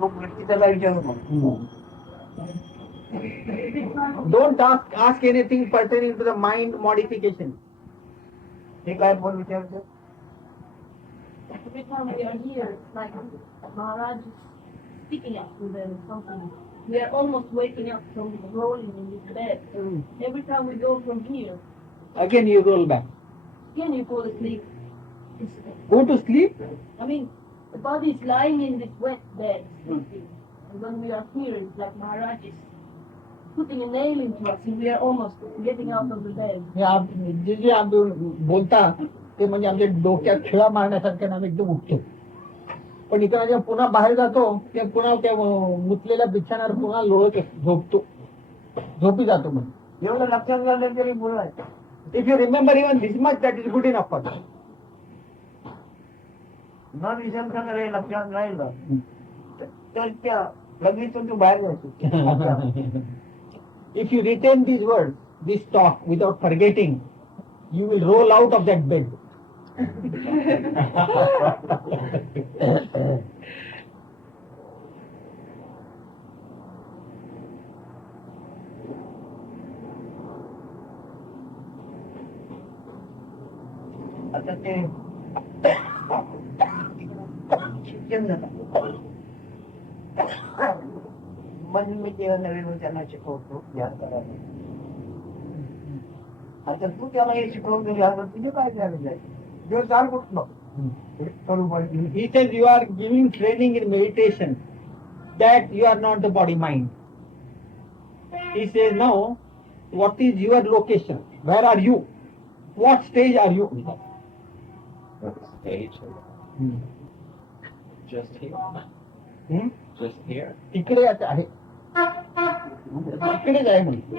मग व्यक्ती त्याला विचारू नको. Don't ask anything pertaining to the mind modification. हे काय पण विचारतो. Every time we are here, like Maharaj is speaking up with something. We are almost waking up from rolling in this bed. Every time we go from here, Again you roll back. again you fall asleep. Go to sleep. I mean, the body is lying in this wet bed, sleeping. And when we are here, it's like Maharaj is putting a nail into us, and we are almost getting out of the bed. जे जे बोलता ते म्हणजे आमच्या डोक्यात खिळा मारण्यासारखे आम्ही एकदम उठतो. पण इकडे जेव्हा पुन्हा बाहेर जातो ते पुन्हा त्या मुतलेल्या बिछाण्यावर पुन्हा लोळत झोपतो, झोपी जातो. म्हणजे एवढं लक्षात झालं तरी बोलायचं. If you remember even this much that is good enough for न विचार करणारे लक्षात राहिलं तर त्या लगेच तू बाहेर जायचं. If you retain these words, this talk without forgetting, you will roll out of that bed. आता ते शिक्षण झालं. मन मी जेव्हा नवीन त्यांना शिकवतो ध्यान करायला. आता तू त्याला हे शिकवतो ध्यान, तुझे काय ध्यान जायचं? जेव्हा चाल कुठलं करू पाहिजे. He says you are giving training in meditation that you are not the body mind. He says now, what is your location? Where are you? What stage are you? What stage? Just here. Just here. तिकडे आहे, तिकडेच आहे म्हणतो.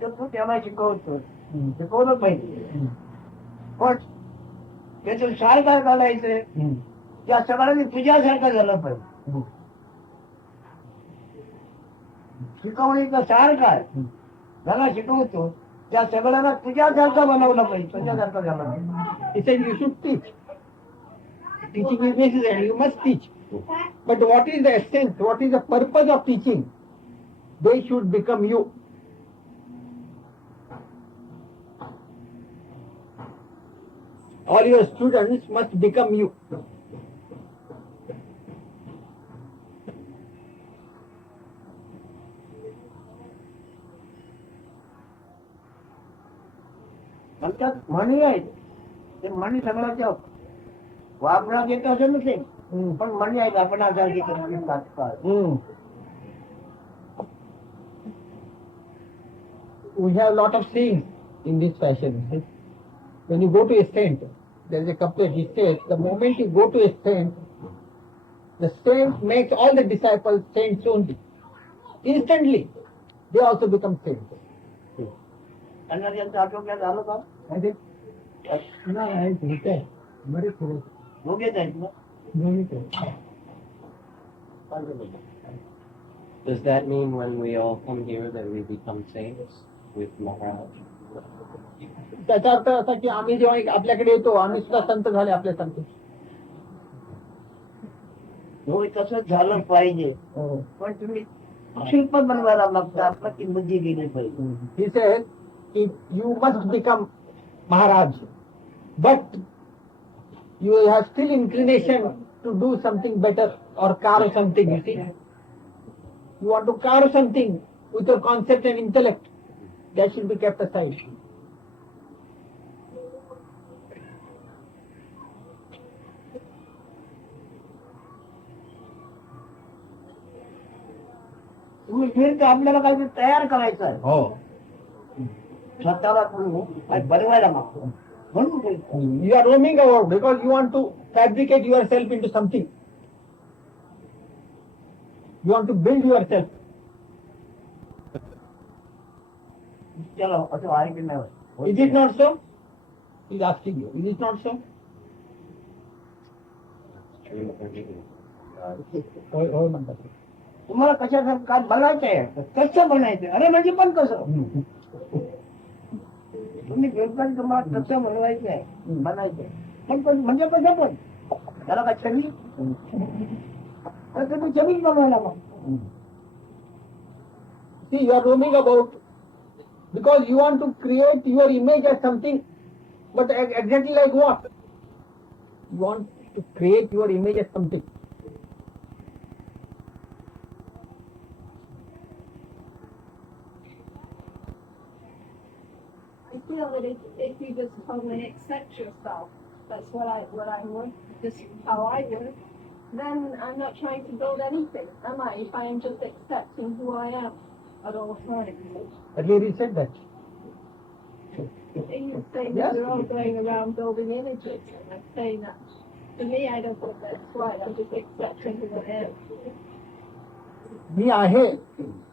तर तू त्याला शिकवतो, शिकवलं पाहिजे. पण त्याचं सार काय घालायचंय त्या सगळ्यांनी तुझ्यासारखं झालं पाहिजे. शिकवणीचा सार काय त्याला शिकवतो त्या सगळ्यांना तुझ्यासारखं बनवलं पाहिजे, तुझ्यासारखं झालं पाहिजे. He said you should teach. Teaching is necessary. You must teach. But what is the essence? What is the purpose of teaching? They should become you. All your students must become you. म्हणतात म्हणी आहेत, ते म्हणी सगळ्याच्या वापरात येत असं नसेल, पण म्हणी आहेत आपण आजारी तात्काळ. We have a lot of sayings in this fashion. When you go to a saint, there is a couplet. He says, the moment you go to a saint, the saint makes all the disciples saints only. Instantly, they also become saints. त्यांना त्यांचं आटोक्यात झालं का? दोघेच आहेत ना. Does that mean when we all come here that we become saints with Maharaj? त्याचा अर्थ असा की आम्ही जेव्हा आपल्याकडे येतो आम्ही सुद्धा संत झाले आपल्यासारखे. होय तसंच झालं पाहिजे, पण तुम्ही शिल्प बनवायला लागता, आपला ती बुद्धी गेली पाहिजे. He says, you must become Maharaj, but you have still inclination to do something better or carve something. You see, you want to carve something with your concept and intellect, that should be kept aside. तुम्ही फिरता आपल्याला काहीतरी तयार करायचं आहे. हो. स्वतःला बनवायला मागतो म्हणून फिरतो. You are roaming about because you want to fabricate yourself into something. You want to build yourself. चलो असं आहे की नाही? Is it not so? He is asking you. Is it not so? होय म्हणतात. तुम्हाला कशासारखं काय बनायचं आहे, कसं बनायचं? अरे म्हणजे पण कसं तुम्ही घेऊन तुम्हाला तसं बनवायचं आहे बनायचं पण म्हणजे कसं पण त्याला काय छबी तर तुम्ही छबीच बनवायला मग See, you are roaming about because you want to create your image as something, but exactly like what? You want to create your image as something. I feel that if you just totally accept yourself, that's what I work, just how I work, then I'm not trying to build anything, am I? If I am just accepting who I am at all times. Earlier you said that. You say that Yes. we're all going around building images, and I'm saying that to me, I don't think that's right. I'm just accepting who I am. मी आहे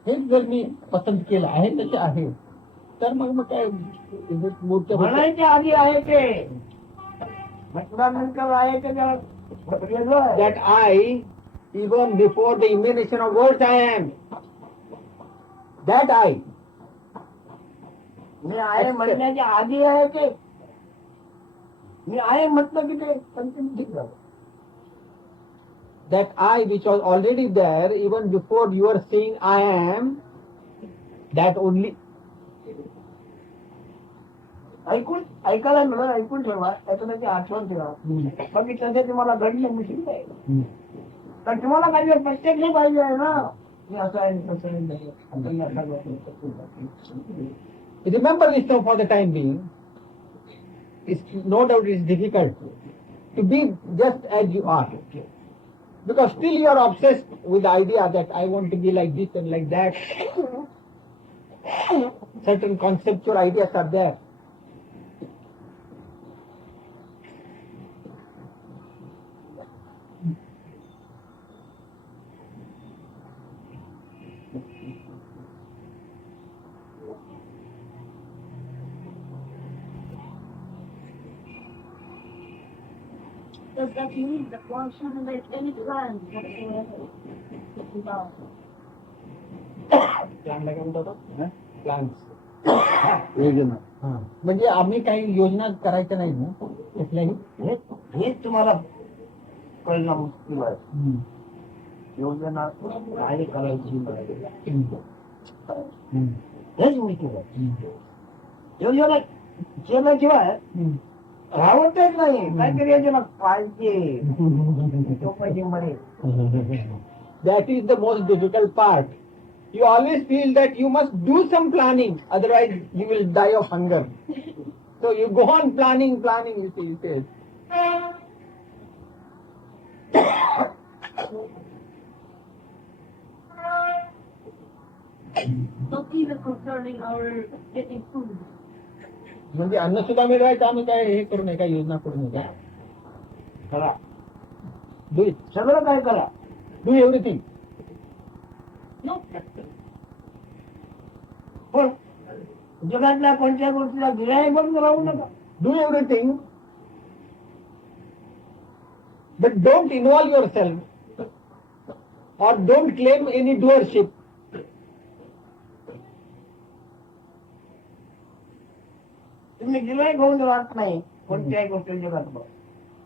हेच जर मी पसंत केलं आहे तसे आहे तर मग काय मोठं म्हणायच्या आधी आहे ते म्हटल्यानंतर आहे ते जरा वेगळं आहे. that I, even before the emanation of words I am, that I, मी आहे म्हणण्याच्या आधी आहे ते मी आहे म्हटलं की ते पंचमी झालं that I which was already there even before you are saying I am, that only. ऐकायला मिळालं ऐकून ठेवा त्याचं त्याची आठवण ठेवा बाकी तसे तुम्हाला घडलं मुश्किल आहे तर तुम्हाला काही प्रत्यक्ष पाहिजे आहे ना मी असं आहे तसं आहे. Remember this now for the time being. It's no doubt it's difficult to be just as you are. Because still you are obsessed with the idea that I want to be like this and like that. Certain conceptual ideas are there. Does that mean that one shouldn't make any plans whatsoever? About प्लॅनला काय म्हणतात plans योजना म्हणजे आम्ही काही योजना करायच्या नाही ना कुठल्याही हेच तुम्हाला कळणं मुश्किल आहे योजना काय करायची हेच मुश्किल आहे योजना केल्याशिवाय राहतच नाही काहीतरी योजना पाहिजे तो पाहिजे मध्ये That is the most difficult part. You always feel that you must do some planning, otherwise you will die of hunger. So you go on planning, you see. not even concerning our getting food. म्हणजे अन्न सुद्धा मिळवायचं आम्ही काय हे करू नये काय योजना करू नये काय करा डू इट सगळं काय करा डू एव्हरीथिंग पण जगातल्या कोणत्या गोष्टीला गिराय बंद राहू नका do everything but don't involve your self or don't claim any doership. तुम्ही गिराय घेऊन राहत नाही कोणत्याही गोष्टी जगात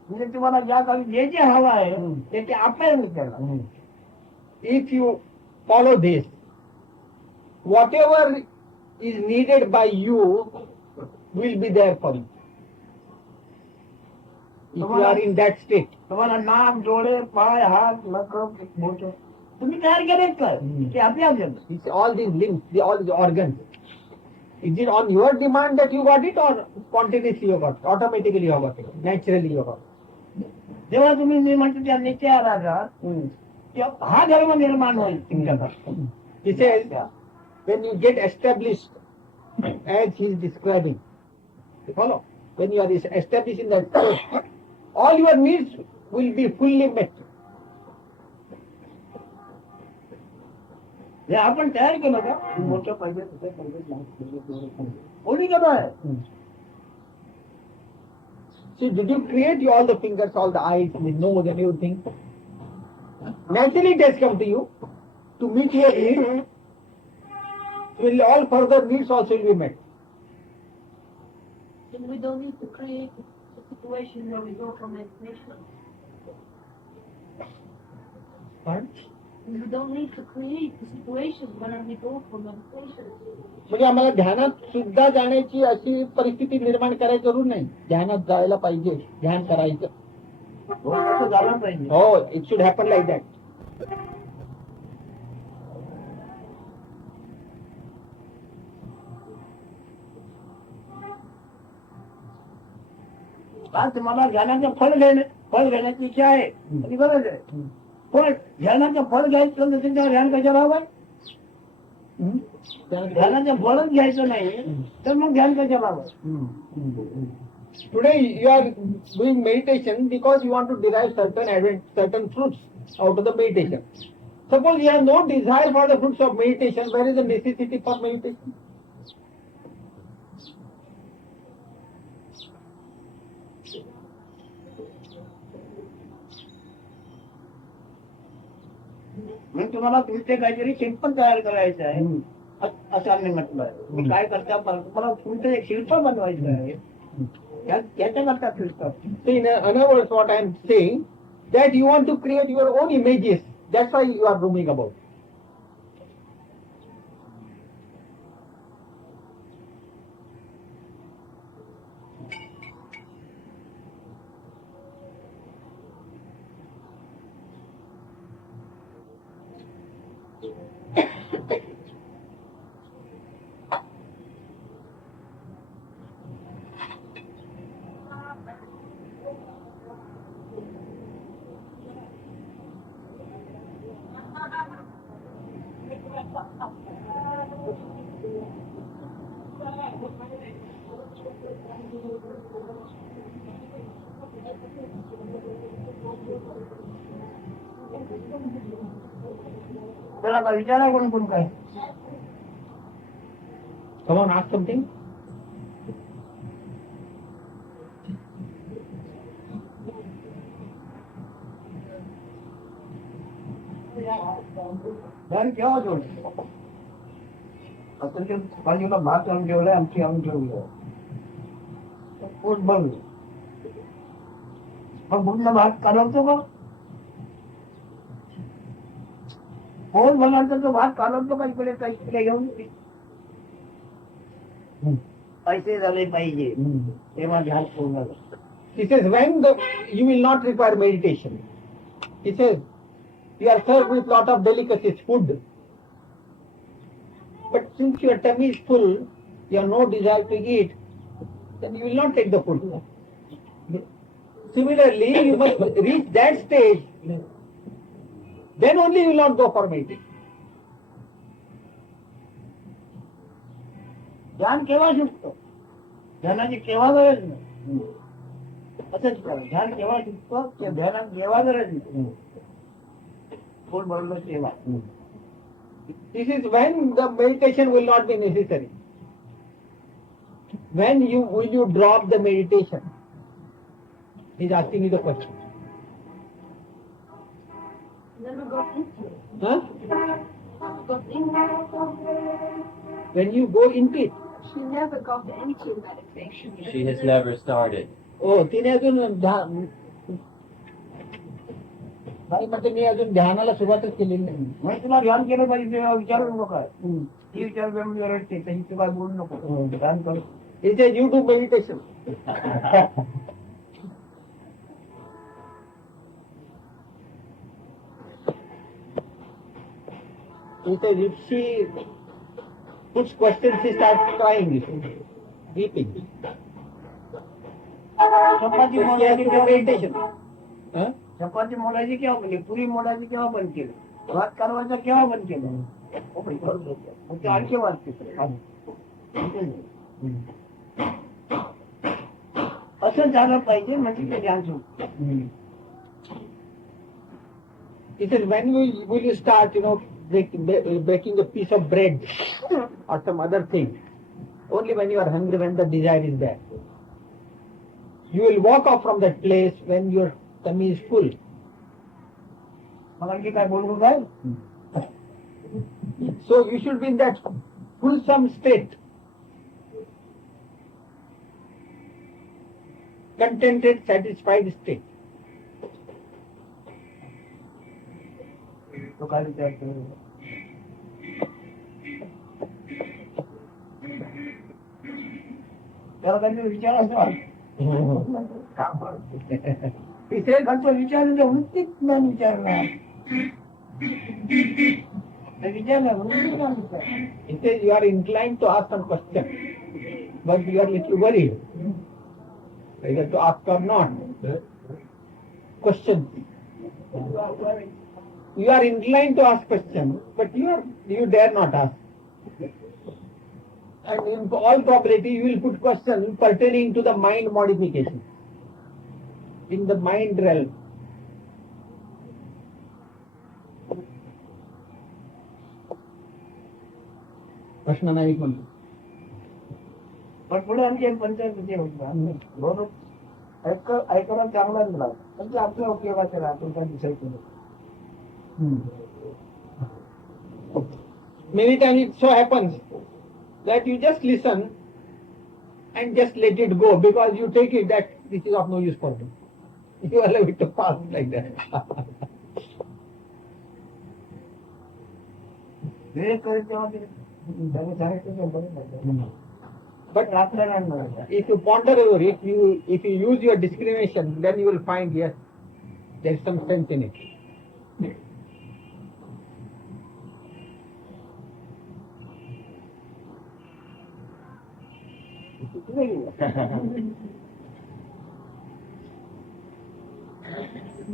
म्हणजे तुम्हाला ज्या काही जे जे हवं आहे ते आपल्याला मिळालं If you follow this, whatever is needed by you will be there for you. If you are in that state. तुम्हाला नाक डोळे पाय हात नख बोट तुम्ही तयार केलेच काय ते आपल्या It's all these limbs, all these organs. Is it on your demand that you got it or spontaneously you got it? Automatically you got it? Naturally you got it? जेव्हा तुम्ही मी म्हणतो त्या निश्चयाला तेव्हा हा धर्म निर्माण होईल तुमच्याकडे He says, when you get established as he is describing, you follow? When you are established in that state, all your needs will be fully met. हे आपण तयार केलं का मोठं पाहिजे तसं पाहिजे कोणी केलं आहे So did you create all the fingers, all the eyes, the nose and everything? Naturally it has come to you to meet your needs. will all further needs also will be met. Then we don't need to create a situation where we go for meditation. Fine. We don't need to create a situation where we go for meditation. म्हणजे आम्हाला ध्यानात सुद्धा जाण्याची अशी परिस्थिती निर्माण करायची जरूर नाही. ध्यानात जायला पाहिजे, ध्यान करायचं. हो, असं झालं पाहिजे. हो, it should happen like that. आज तुम्हाला ध्यानाचं फळ घेण्याची इच्छा आहे आणि गरज आहे. पण ध्यानाचं फळ घ्यायचं नसेल तर ध्यान कशाला हवं? ध्यानाचं फळच घ्यायचं नाही तर मग ध्यान कशाला हवं? Today you are doing meditation because you want to derive certain fruits out of the meditation. Suppose you have no desire for the fruits of meditation, where is the necessity for meditation? मी तुम्हाला तुमचे काहीतरी शिल्प तयार करायचं आहे असं आम्ही म्हटलंय. मी काय करता तुम्हाला तुमचं एक शिल्प बनवायचं आहे. याच्याकरता शिल्प. So in other words, what I am saying, that you want to create your own images. That's why you are roaming about. त्याला का विचारा कोण काय? Come on, ask something. ध्यान केव्हा ठेवलं? आता ते बाजूला भात आणून ठेवलाय, आमची आणून ठेवलं. पोट भरलं. मग पूर्ण भात कालवतो का? पोट भरल्यानंतर तो भात कालवतो का इकडे घेऊन? पैसे झाले पाहिजे तेव्हा ध्यान पूर्ण झालं. He says, when you will not require meditation. He says, you are served with lot of delicacies, food. But since your tummy is full, you have no desire to eat, then you will not take the food. Similarly, you must reach that stage, then only you will not go for meditation. ध्यान केव्हा शिकतो? ध्यानाची केव्हा गरज नाही. असंच करा. ध्यान केव्हा शिकतो? की ध्यानात केव्हा गरज नाही. पोट भरलं तेव्हा. This is when the meditation will not be necessary. When will you drop the meditation? He is asking you the question. Never got into it. Huh? Got into it. When you go into it. She never got into meditation. She has never started. Oh, तिने अजून नाही म्हणते मी अजून ध्यानाला सुरुवातच केलेली नाही. मग तुला ध्यान केलं पाहिजे तेव्हा विचारू नको काय. ती विचार रडते तशी तू काय बोलू नको. ध्यान कर. He says you do meditation. He says if she puts questions, she starts crying, weeping. चपाती मोडायची केव्हा meditation. Huh? चपाती मोडायची केव्हा बंद केली? पुरी मोडायची केव्हा बंद केली? भात कालवायचा केव्हा बंद केलं? मग ते आणखी वाचते. असं झालं पाहिजे म्हणजे ते ध्यान सुरू. He says when will you start, breaking a piece of bread or some other thing? Only when you are hungry, when the desire is there. You will walk off from that place when your tummy is full. मला आणखी काय बोलू काय? So you should be in that fulsome state, contented, satisfied state. तो काय विचारतो त्याला काहीतरी विचार असतो He says, विचारलं वृत्तीच नाही विचारणार विचारलं वृत्तीच नाही विचार he says you are inclined to ask some question, but you are little worried whether to ask or not. Question. You are inclined to ask questions, but you dare not ask. And in all probability, you will put questions pertaining to the mind modification in the mind realm. प्रश्न नाही म्हणतो. पण पुढे आमची एक पंचायत विषय होता बरोबर ऐकायला चांगला दिला म्हणजे आपल्या उपयोगाचा राहतो त्या दिसायचं Many times it so happens that you just listen and just let it go because you take it that this is of no use for me. You allow it to pass like that. वेळ करेल तेव्हा ते त्याने सांगितलं ते बरं नाही. But आपल्याला नाही. If you ponder over it, if you use your discrimination, then you will find yes, there is some sense in it.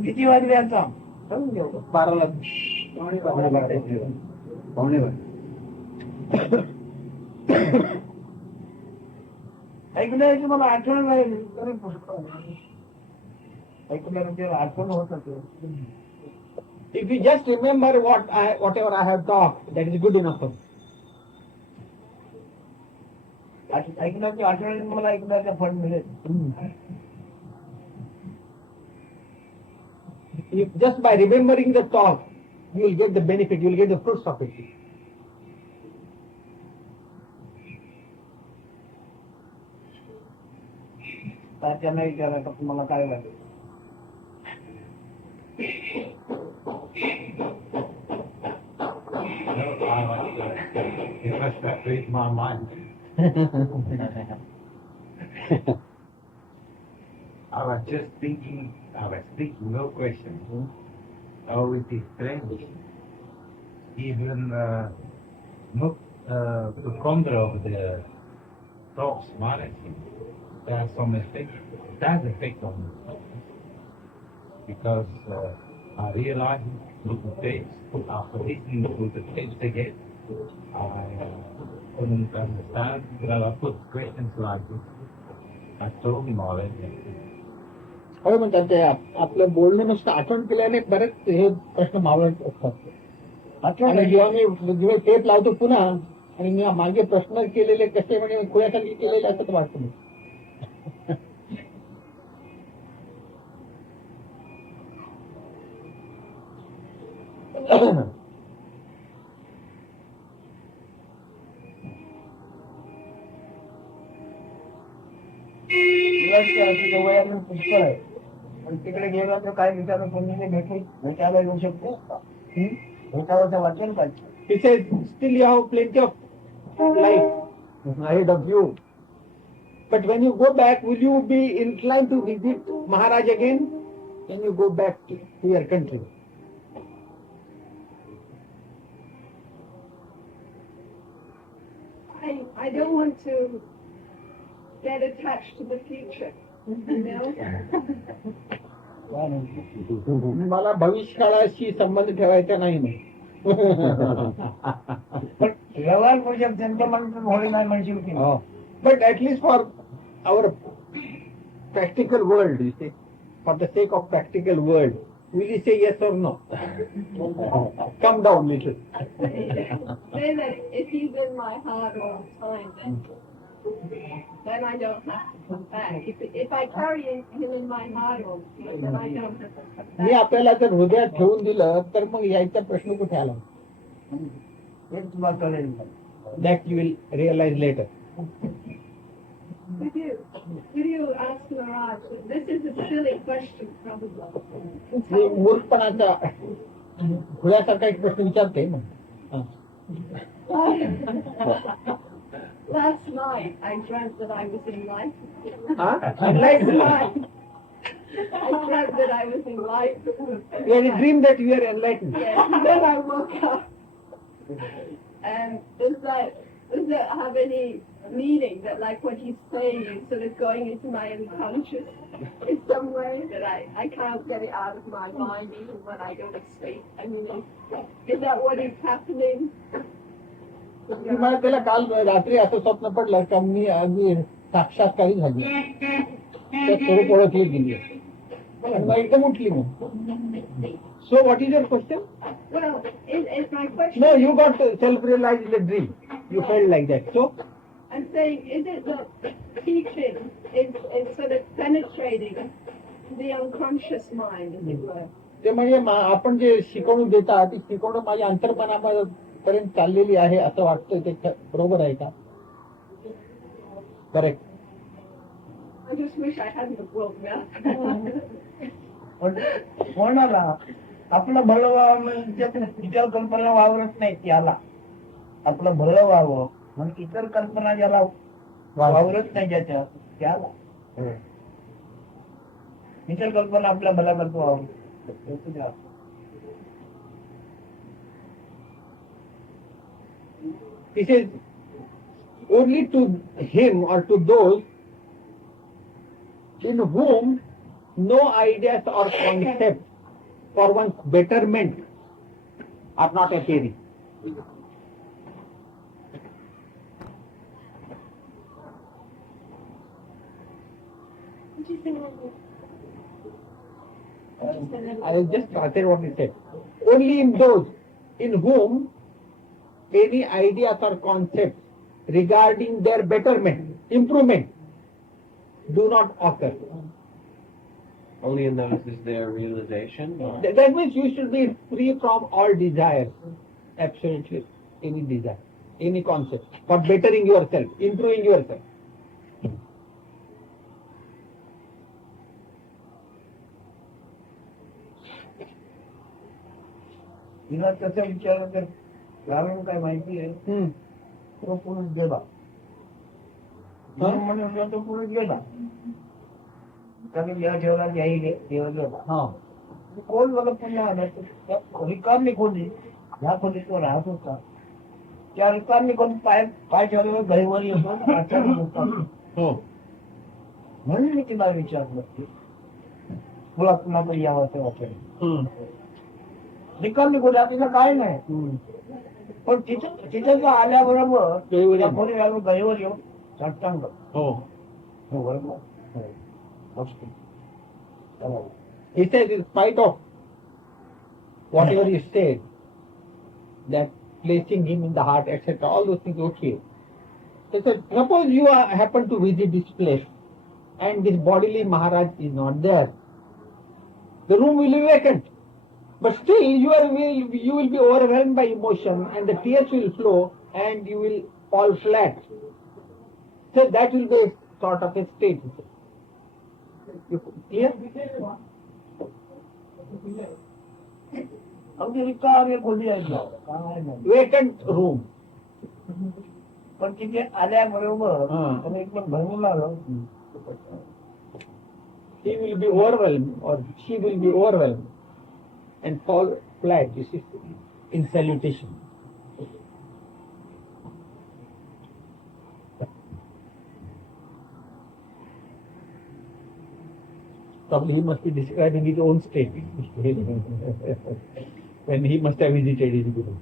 किती वाजले आता समजून घेऊ 12 ऐकण्याची मला आठवण नाही तरी पुष्कळ ऐकल्यानंतर आठवण होत होते If you just remember whatever I have talked, that is good enough for me. ऐकण्याची आठवण मला ऐकण्याचा फळ मिळेल If just by remembering the talk, you will get the benefit, you will get the fruits of it. त्यांना विचारायचं तुम्हाला काय झालं It must have read my mind. I was just thinking, no question. Oh, it is strange. Even not to ponder over the thoughts managing, there are some effect, it has effect on me. Because I realized with the tapes, after listening to the tapes again, I couldn't understand, well, I put questions like this. I told him already. होय म्हणतात ते आपलं बोलणं नुसतं आठवण केल्याने बरेच हे प्रश्न मावळत असतात आणि जेव्हा टेप लावतो पुन्हा आणि मी मागे प्रश्न केलेले कसे म्हणजे खुल्यासाठी केलेले असं वाटतं मी वयातून पुष्कळ आहे पण तिकडे गेलो तर काय विचार कोणी भेटायला येऊ शकते भेटावं वाटेल पाहिजे He says, still you have plenty of life ahead of you. But when you go back, will you be inclined to visit Maharaj again? When you go back to your country? I don't want to get attached to the future, you know? मला भविष्यकाळाशी संबंध ठेवायचा नाही ना पण व्यवहार करू शकते त्यांच्या मनातून होळी नाही म्हणशील की But at least for our practical world, you see, for the sake of practical world, will you say yes or no? Come down little. Say that if he's in my heart all the time, then I don't have to come back. If I carry him in my heart all the time, then I don't have to come me back. आपल्याला जर हृदयात ठेवून दिलं तर मग यायचा प्रश्न कुठे आला हेच तुला कळेल That you will realize later. Could you ask Maharaj? This is a silly question, probably. हे मूर्खपणाचा खुल्यासारखा एक प्रश्न विचारते मग. हा. Last night I dreamt that I was in life. हा? Last night I dreamt that I was in life. You had a dream that you are enlightened. Yes. Then I woke up. And does that have any meaning that like what he's saying is sort of going into my unconscious in some way that I can't get it out of my mind even when I go to sleep? I mean, is that what is happening? मी मला त्याला काल रात्री असं स्वप्न पडलं का मी अगदी साक्षात्कारी झाली त्यात थोडं ओळखली गेली आणि मग एकदम उठली मग. So what is your question? Well, is my question... No, you got self-realized in the dream. You felt like that. So? I'm saying, is it the teaching is sort of penetrating the unconscious mind, as it were? ते म्हणजे आपण जे शिकवणूक देतात ती शिकवणूक माझ्या अंतर्मनापर्यंत चाललेली आहे असं वाटतंय. ते बरोबर आहे का? Correct. I just wish I hadn't woken up. कोणाला आपलं भलं व्हावं म्हणजे इतर कल्पना वावरत नाही त्याला. आपलं भलं व्हावं म्हणजे इतर कल्पना ज्याला वावरत नाही ज्याच्या त्याला इतर कल्पना आपल्या भल्याकरता वावरत. He says only to him or to those in whom no ideas or concepts for one's betterment are not appearing. I will just translate what he said. Only in those in whom any ideas or concepts regarding their betterment, improvement, do not occur. Only in those is there realization? Or? That means you should be free from all desires, absolutely any desire, any concept for bettering yourself, improving yourself. तिला तसं विचारलं तर कारण काय माहिती आहे. तो पुरुष गेला म्हणून तो पुरुष गेला कारण जेव्हा ठेवला त्याही देवा गेला. कोण बघा पुन्हा आलं रिकामी खोली ह्या खोलीत तो राहत होता. त्या रिकामी कोण पाय पाय ठेवल्यावर घरीवर येतो म्हणून मी तिला विचारलं की तुला पुन्हा तरी यावं असं वाटलं. रिकामी खोली तिला काय नाही पण तिथं जो आल्याबरोबर कोणी गहीवर येऊन साष्टांग बरोबर. He said, in spite of whatever you said, that placing him in the heart, etc., all those things, okay. He said, suppose you happen to visit this place and this bodily Maharaj is not there, the room will be vacant. But still, you will be overwhelmed by emotion and the tears will flow and you will fall flat. So that will be a sort of a state. Clear? अगदी रिकामी खोली आहे काय नाही. Vacant room. पण तिथे आल्याबरोबर एकदम भरून आलं. He will be overwhelmed or she will be overwhelmed and fall flat, you see, in salutation. Probably he must be describing his own state when he must have visited his Guru.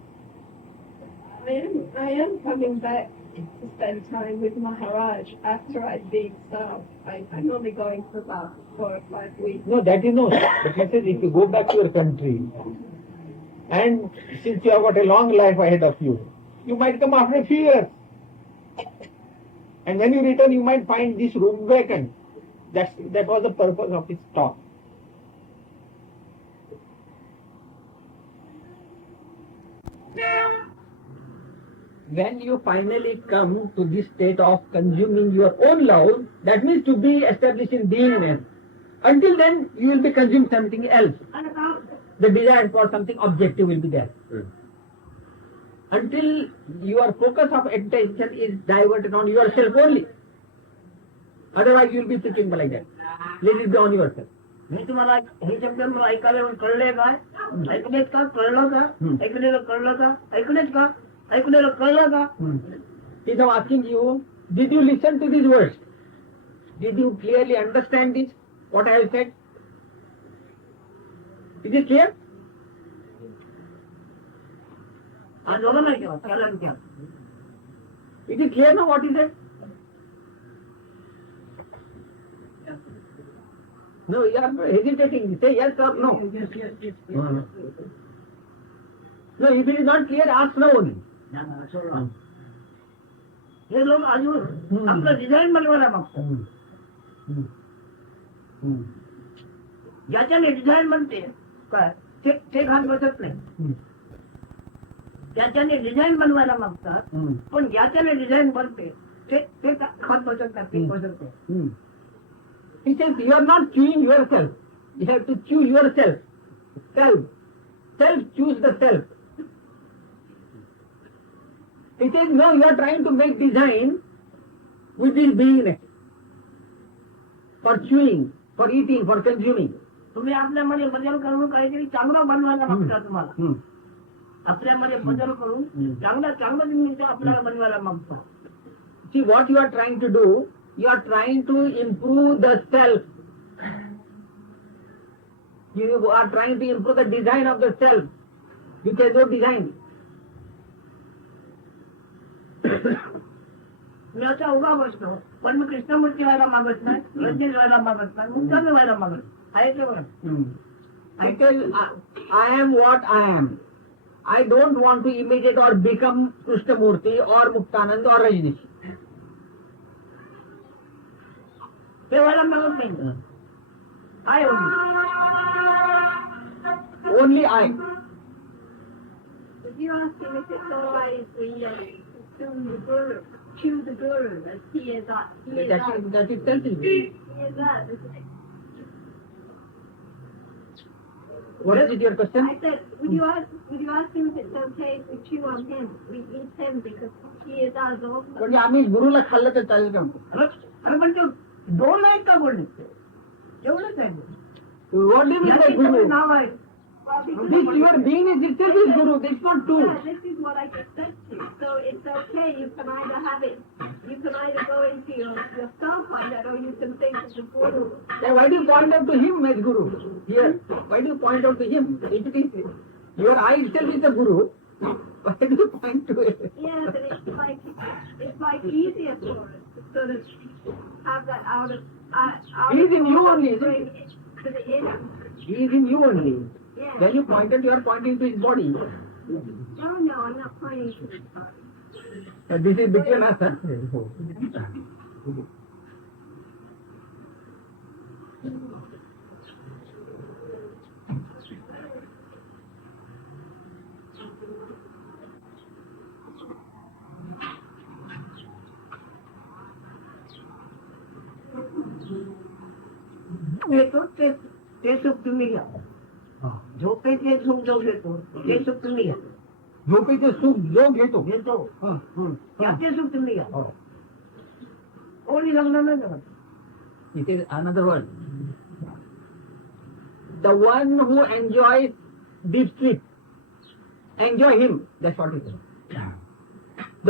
I am coming back to spend time with Maharaj after I've been starved. I'm only going for about 4 or 5 weeks. No, that is no. But he says if you go back to your country and since you have got a long life ahead of you, you might come after a few years. And when you return, you might find this room vacant. That was the purpose of his talk. when you finally come to this state of consuming your own love, that means to be established in beingness. Until then, you will be consuming something else. The desire for something objective will be there. Until your focus of attention is diverted on yourself only. Otherwise, you will be sitting like that. Let it be on yourself. मी तुम्हाला हे शब्द मला ऐकायला कळले काय ऐकलेत का कळलं का ऐकलेलं कळलं का ऐकलेत का ऐकलेलं कळलं का Is I'm asking you, did you listen to these words? Did you clearly understand this? What I have said? Is it clear? आणि दोघं नाही केला त्याला विचार It is clear now what is it? No, you are hesitating. Say yes or no. No, if it is not clear, ask no only. हे लोक अजून आपलं design बनवायला मागतात ज्याच्याने डिझाईन बनते काय ते घात बसत नाही त्याच्याने डिझाईन बनवायला मागतात पण ज्याच्याने डिझाईन बनते ते खात बसत नाही ते बसत नाही He says you are not chewing yourself. You have to chew yourself. Self. Self choose the self. He says no, you are trying to make design with this beingness. For chewing, for eating, for consuming. तुम्ही आपल्यामध्ये बदल करून काहीतरी चांगलं बनवायला मागता तुम्हाला आपल्यामध्ये बदल करून चांगलं तुम्ही आपल्याला बनवायला मागता See what you are trying to do, you are trying to improve the self. You are trying to improve the design of the self. Which has no design. मी असा उभा बसतो पण मी कृष्णमूर्ती व्हायला मागत नाही रजनीश व्हायला मागत नाही मुक्तांग व्हायला मागत आहे ते बरं I tell, I am what I am. I don't want to imitate or become Krishnamurti or Muktanand or Rajnish. ते व्हायला मागत नाही आहे Only I. If you ask him if it's alright when you consume the guru, chew the guru, as he is that. That is selfish. He is that. What is it your question? I said, would you ask him if it's okay if we chew on him? We eat him because he is ours also. म्हणजे आम्ही गुरुला खाल्लं तर चालेल का? अरे पण ते दोन आहेत का बोलले एवढंच आहे What do you mean by याचे guru? नाव आहे This your being is itself is guru. It's not two. Yeah, this is what I just said to you. So it's okay, you can either have it, you can either go into yourself like that, or you can think of the guru. Then why do you point out to him as guru? Here, why do you point out to him? If it is your eye itself is the guru, why do you point to it? Yeah, but it's like easier for us to sort of have that out of He is in you only, isn't bring it? it to the inner. He is in you only. Yeah. When you pointed, you are pointing to his body. No, I'm not pointing to his body. This is between us. Huh? येतो ते सुख तुम्ही घ्या झोपेचे सुख जो घेतो ते सुख तुम्ही घ्या झोपेचे सुख जो घेतो घेतो त्याचे सुख तुम्ही घ्या हो. कोणी लग्न नाही करत It is another word. The one who enjoys deep sleep, enjoy him. That's what it is.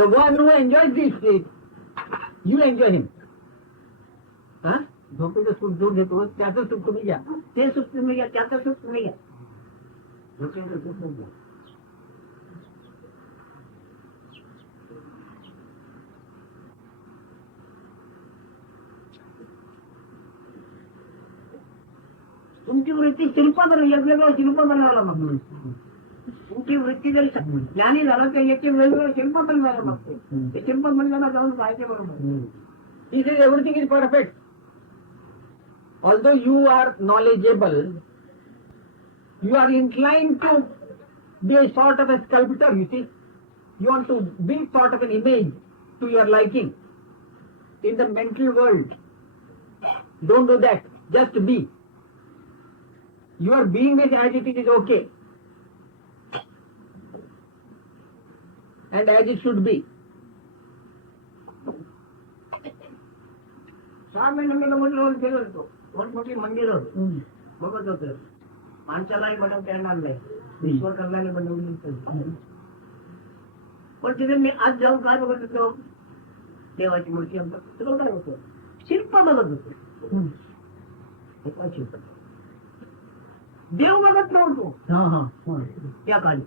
The one who enjoys deep sleep, you enjoy him. Huh? झोपेचं सुख जो घेतो त्याचं सुख तुम्ही घ्या. ते सुख तुम्ही घ्या त्याचं सुख तुम्ही घ्या झोपेचं सुख तुम्ही घ्या तुमची वृत्ती शिल्प वेगवेगळं शिल्प बनवायला मग तुमची वृत्ती जरी ज्ञानी झालं तर याचे वेगवेगळं शिल्प बनवायला बघते ते शिल्प बनवायला जाऊन पाहिजे बरोबर He says everything is perfect. Although you are knowledgeable, you are inclined to be a sort of a sculptor, you see. You want to build sort of an image to your liking in the mental world. Don't do that. Just be. Your being is as it is okay. And as it should be. 6 महिने मी मंदिरावर गेलो होतो. मोठमोठी मंदिरं बघत होतो. माणसालाही बनवता येणार नाही. विश्वकर्माने बनवली होती. पण तिथे मी आज जाऊन काय बघत होतो, देवाची मूर्ती सगळं काय होतं, शिल्प बघत होतो. हे काय शिल्प? देव बघत नव्हतो त्या काळी.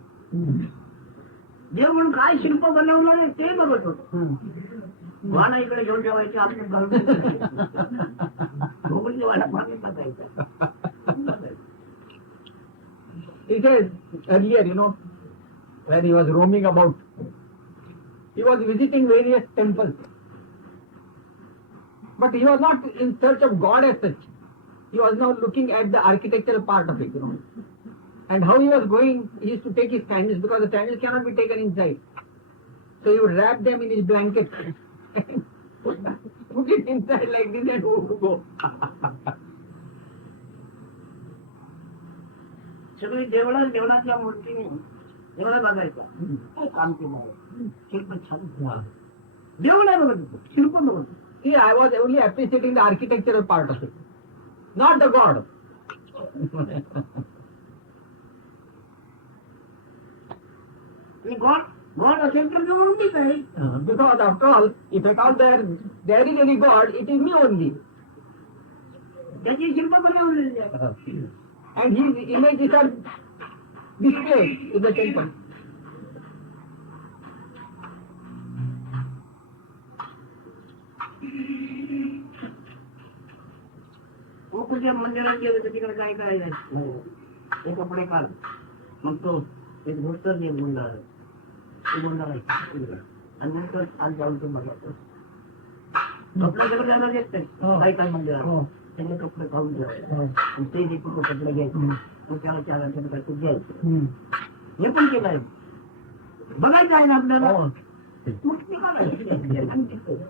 देव म्हणून काय शिल्प बनवलं नाही ते बघत होतो. वाणा इकडे घेऊन ठेवायचे, आपलं घालून भोगलची वाणा पाणी टाकायचं. He says earlier, when he was roaming about, he was visiting various temples. But he was not in search of God as such. He was now looking at the architectural part of it, And how he was going, he used to take his candles because the candles cannot be taken inside. So he would wrap them in his blanket and put it inside like this and go. सगळी देवळातल्या मूर्तीने देवळा बघायचा, काय काम केलं, शिल्प छान. देव नाही बघत होतो, शिल्प बघत होतो. See, I was only appreciating the architectural part of it, not the God. आणि गॉड असेल तर देव मीच आहे. Because after all, if at all there is any God, it is me only. त्याची शिल्प बनवलेली आहे. And his images are displayed in the temple. कुठल्या मंदिरात गेलं तर तिकडे काय करायचं, हे कपडे काढ, मग तो एक धोतर दे गुंडाळ, ते गुंडाळायचं आणि नंतर आज जाऊन तो मला कपडे सगळं त्यांना देत नाही. काय मंदिरात त्याने कपडे खाऊन ठेवायचे आणि ते जे कुठे कपडे घ्यायचे, तो त्याला 4 काय तू घ्यायचं. हे पण केलं आहे. बघायचं आहे ना आपल्याला.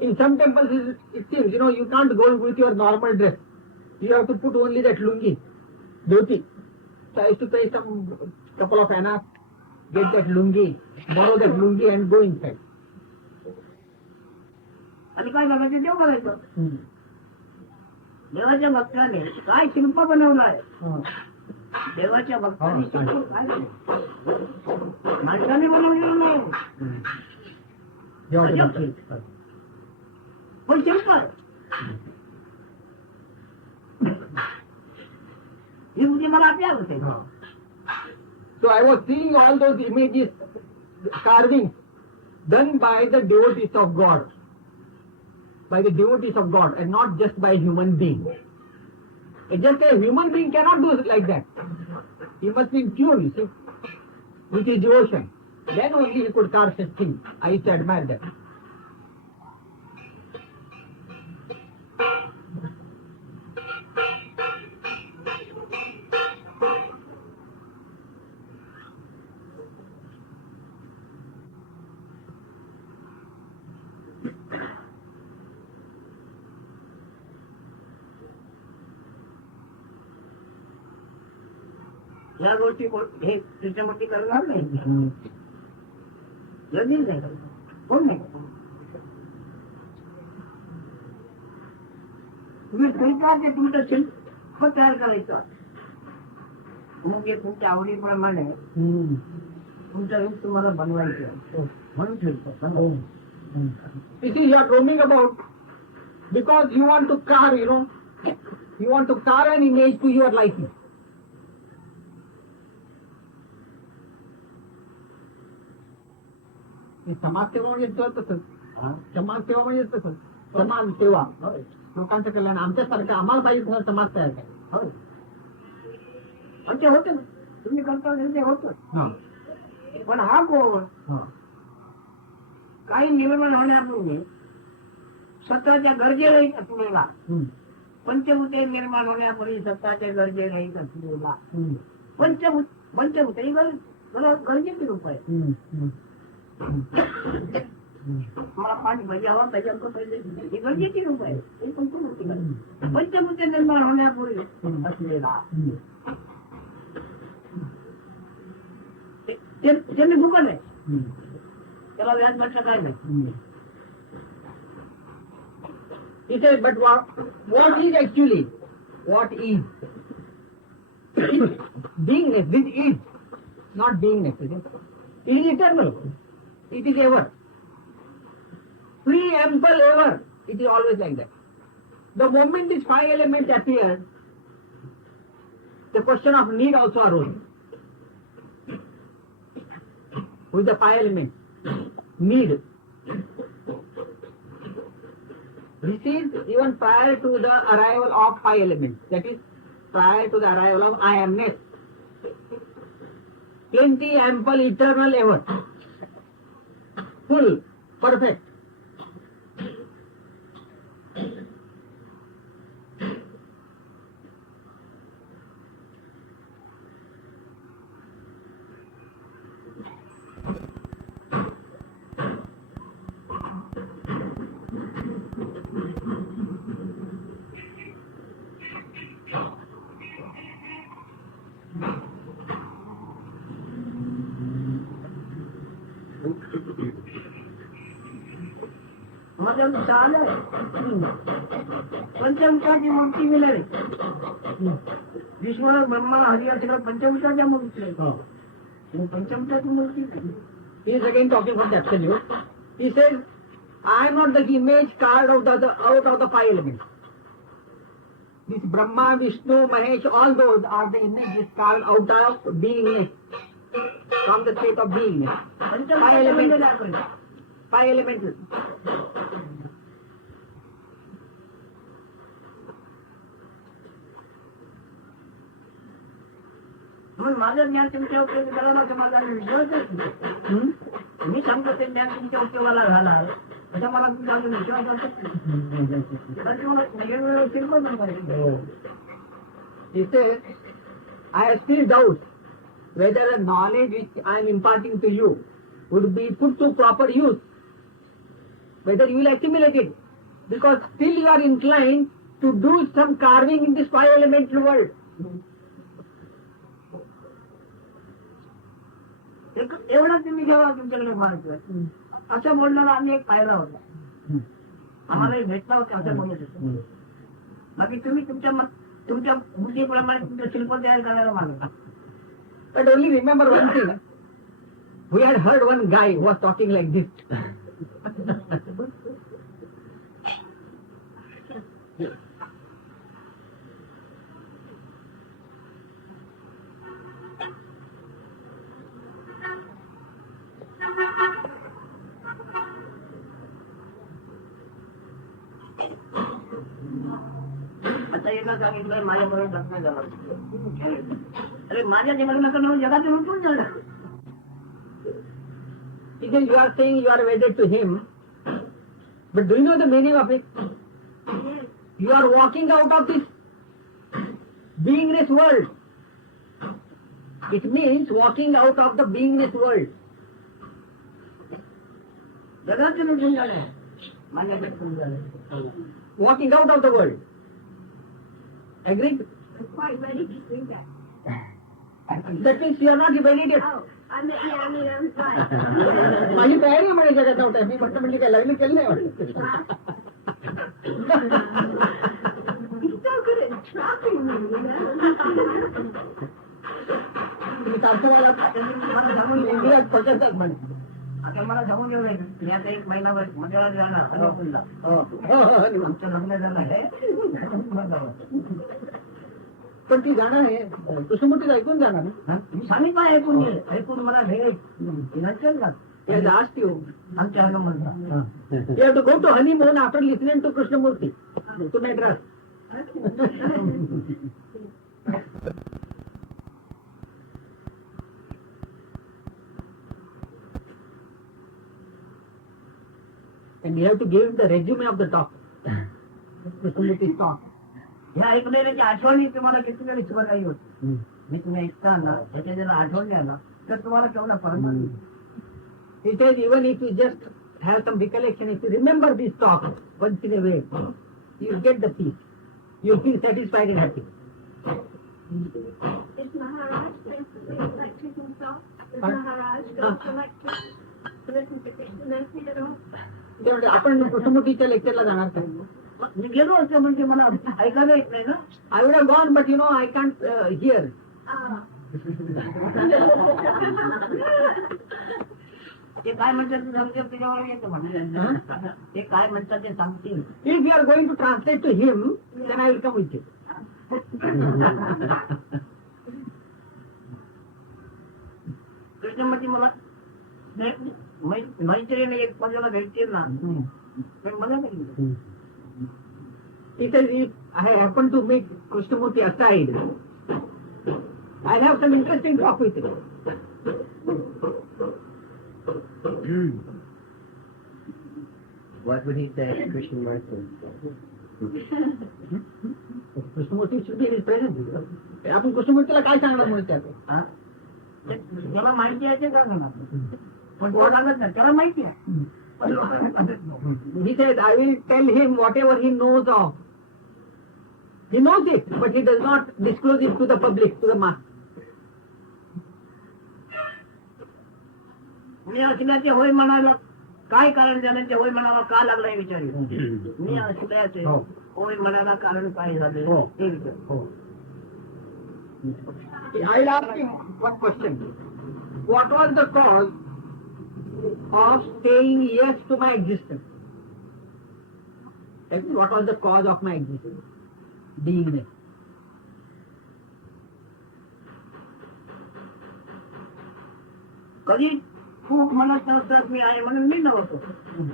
In some temples, it seems, you can't go with your normal dress. You have to put only that lungi, dhoti. So I used to pay some couple of annas, get that lungi, borrow that lungi and go inside. आणि काय बघायचं, देव बघायचं. देवाच्या भक्ताने काय शिल्प बनवलं आहे. देवाच्या भक्ताने शिल्प काय माणसाने बनवलेलं नाही, पण शिल्प आहे. ही उद्या मला आपल्या होते. So I was seeing all those images, carvings done by the devotees of God. By the devotees of God and not just by human being. Just a human being cannot do it like that. He must be in tune, you see, with his devotion. Then only he could carve such things. I used to admire that. या गोष्टी हे कृष्णमूर्ती करणार नाही, लगेच नाही करणार. कोण नाही करणार. तुम्ही स्वीकारते तुमचं शिल्प तयार करायचं, मग हे तुमच्या आवडीप्रमाणे तुमचं रूप तुम्हाला बनवायचं, म्हणून शिल्प. You see, you are roaming about because you want to carve, you want to carve an image to your liking. समाजसेवा म्हणजे तसंच, समाजसेवा म्हणजे तसंच, समाज सेवा, लोकांचं कल्याण. आमच्यासारखं आम्हाला पाहिजे तसं समाज तयार करा. आणि ते होतं ना, तुम्ही करता ते होतं. पण हा कोण काही निर्माण होण्यापूर्वी स्वतःच्या गरजेलाही असलेला, पंचभूते निर्माण होण्यापूर्वी स्वतःच्या गरजेलाही असलेला पंचभूत ही गरजेचे रूप आहे. मला पाणी पाहिजे, हवा पाहिजे, अंक पाहिजे, हे गरजेची रूप आहे. हे संपूर्ण होती का? पंचभूत निर्माण होण्यापूर्वी असलेला त्यांनी फुकट आहे, त्याला व्याज म्हटलं काय नाही. He said, but what is actually? What is? Beingness, this is not beingness. It is eternal. It is ever. Free, ample, ever. It is always like that. The moment these five elements appear, the question of need also arose. With the five elements, need. This is even prior to the arrival of five elements. That is, prior to the arrival of I amness. Plenty, ample, eternal, ever. Full, perfect. माझ्या चालय पंचविचारची मूर्ती मिळाली. विष्णू ब्रह्मा हरी सगळं पंचविचारच्या मूर्ती आहे. पंचविचारची मूर्ती He is again talking from the absolute. He says, I am not the image carved out of the five elements. This Brahma, Vishnu, Mahesh, all those are the images carved out of beingness, from the state of beingness. Five elements. Five elements. म्हणून माझं ज्ञान तुमच्या उपयोगी झालं ना, माझा विश्वासच नाही. मी सांगतो ते ज्ञान तुमच्या उपयोगाला झाला असा मला तुमचा अजून विश्वास वाटत नाही. He says, I have still doubts whether the knowledge which I am imparting to you would be put to proper use, whether you will assimilate it, because still you are inclined to do some carving in this five elemental world. एवढंच मी जेव्हा तुमच्याकडे मागितलं असं बोलणारा आम्ही एक पाहिला होता, आम्हाला एक भेटला होता असं बोलत होतो. बाकी तुम्ही तुमच्या बुद्धीप्रमाणे तुमचं शिल्प तयार करायला मागता. But only remember one thing, we had heard one guy who was talking like this. आता एकच सांगितलं माझ्याबरोबर लग्न झालं. अरे माझ्या लग्न जगातून उठून झालं. Because you are saying you are wedded to him, but do you know the meaning of it? You are walking out of this beingness world. It means walking out of the beingness world. जगातून उठून झालं, माझ्याकडून झालं. Walking out of the world. Agreed? I'm quite ready to do that. That means you are not ready yet. Oh, I'm fine. माझी तयारी आहे म्हणे जगात नव्हतं. मी फक्त म्हणजे काय लग्न केलं नाही वाटत. He's so good at trapping me, you know. तुम्ही सारखं मला सांगून इंग्रज पकडतात म्हणे. आता मला सांगून घेऊ नये, मी आता एक महिनाभर मंदिरात जाणार हनुमानला. आमचं लग्न झालं आहे. पण ती जाणार आहे कुसुमतीत ऐकून जाणार ना. मी सांगितलं ऐकून घे, ऐकून मला भेट नसेल ना. He has asked you. आमच्या हनुमानला You have to go to honeymoon after listening to Krishnamurti to Madras. And you have to give him the resume of the talk. Krishnamurti's talk. ह्या ऐकलेल्याची आठवणी तुम्हाला किती तरी शिवाय होती. मी तुम्ही ऐकता ना त्याच्या जर आठवण द्याला तर तुम्हाला केवढा फरक पडतो. He says even if you just have some recollection, if you remember this talk once in a way, you get the peace. You feel satisfied and happy. Is Maharaj going to electric himself? Is Huh? Maharaj going to electric? To listen to Krishna at all? ते म्हणजे आपण कृष्णमूर्तीच्या लेक्चरला जाणार का? मी गेलो असतो म्हणजे मला ऐकायला येत नाही ना. I would have gone, but I can't hear. Ah. ते काय म्हणतात ते सांगतील त्याच्यावर येतं म्हणा. ते काय म्हणतात ते सांगतील. If you are going to translate to him, then I will come with you. Krishnamurthy मला मैत्रिणी एक माझ्याला भेटतील ना तर मला नाही. He says, if I happen to meet Krishnamurti aside, I'll have some interesting talk with him. What would he say to Krishnamurti? Krishnamurti should be in his presence. आपण कृष्णमूर्तीला काय सांगणार म्हणून त्याचं? हा? त्याला माहिती आहे ते का सांगणार पण तो सांगत नाही त्याला माहिती आहे पण लोकांना सांगत नाही. He says, I will tell him whatever he knows of. He knows it, but he does not disclose it to the public, to the mass. मी असल्याचे होय म्हणायला काय कारण झालं ते होय म्हणायला का लागलाय विचार. मी असल्याचे हो. होय म्हणायला कारण काय झालं हो. ते विचार. I'll ask him one question. What was the cause of saying yes to my existence? Tell me, what was the cause of my existence? Beingness. कधी तू म्हणत नसतात मी आहे म्हणून मी नव्हतो.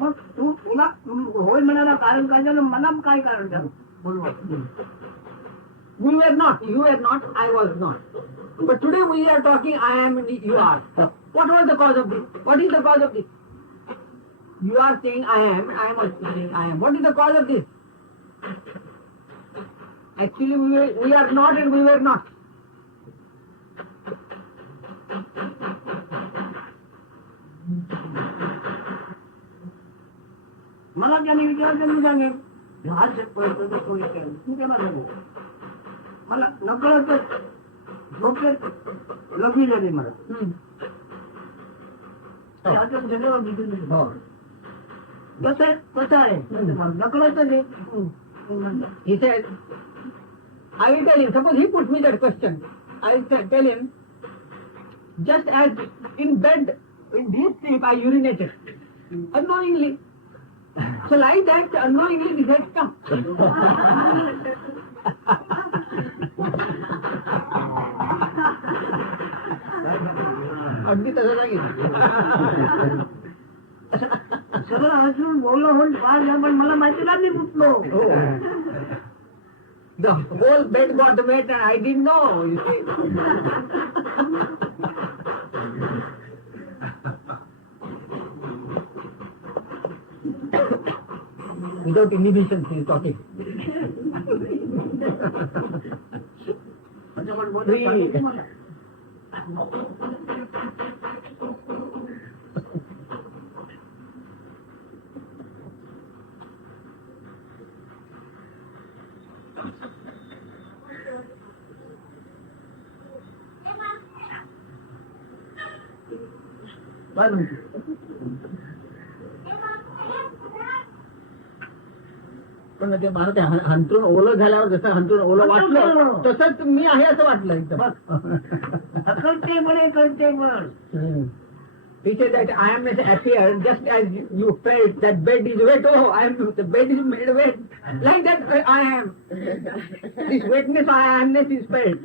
मग तुला होय म्हणायला कारण काय झालं मला काय कारण झालं बोलवा. We were not, you were not, I was not. But today we are talking, I am and you are. What was the cause of this? What is the cause of this? You are saying I am also saying I am. What is the cause of this? Actually we are not and we were not. मला त्याने विचारलं मी सांगेन हाच पळतो तो विचार तू त्याला सांगू मला नकळतच झोपेत लघवी झाली मला. त्याचं सगळं बिघडून गेलं. कसं आहे नकळतच आहे. He said, I will tell him, suppose he puts me that question, I will tell him, just as in bed, in deep sleep I urinated, unknowingly. So like that, unknowingly this has come. अगदी तसं सांगितलं. सगळं हसून बोलणं होऊन पार झालं पण मला माहिती ना मी उठलो. The whole bed got wet and I didn't know, you see. Without inhibition, he is talking. म्हणजे पण बोलणं सांगितलं मला. काय म्हणते? पण ते मला ते हंतरून ओलं झाल्यावर जसं हंतरून ओलं वाटलं तसंच मी आहे असं वाटलं एकदम. कळते म्हणे कळते म्हण. He said that I amness appeared just as you felt that bed is wet. Oh, the bed is made wet. Like that I am. This wetness I amness is felt.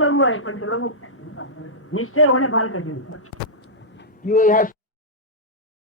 लघु आहे पण लघु निश्चय होणे फार कठीण. You have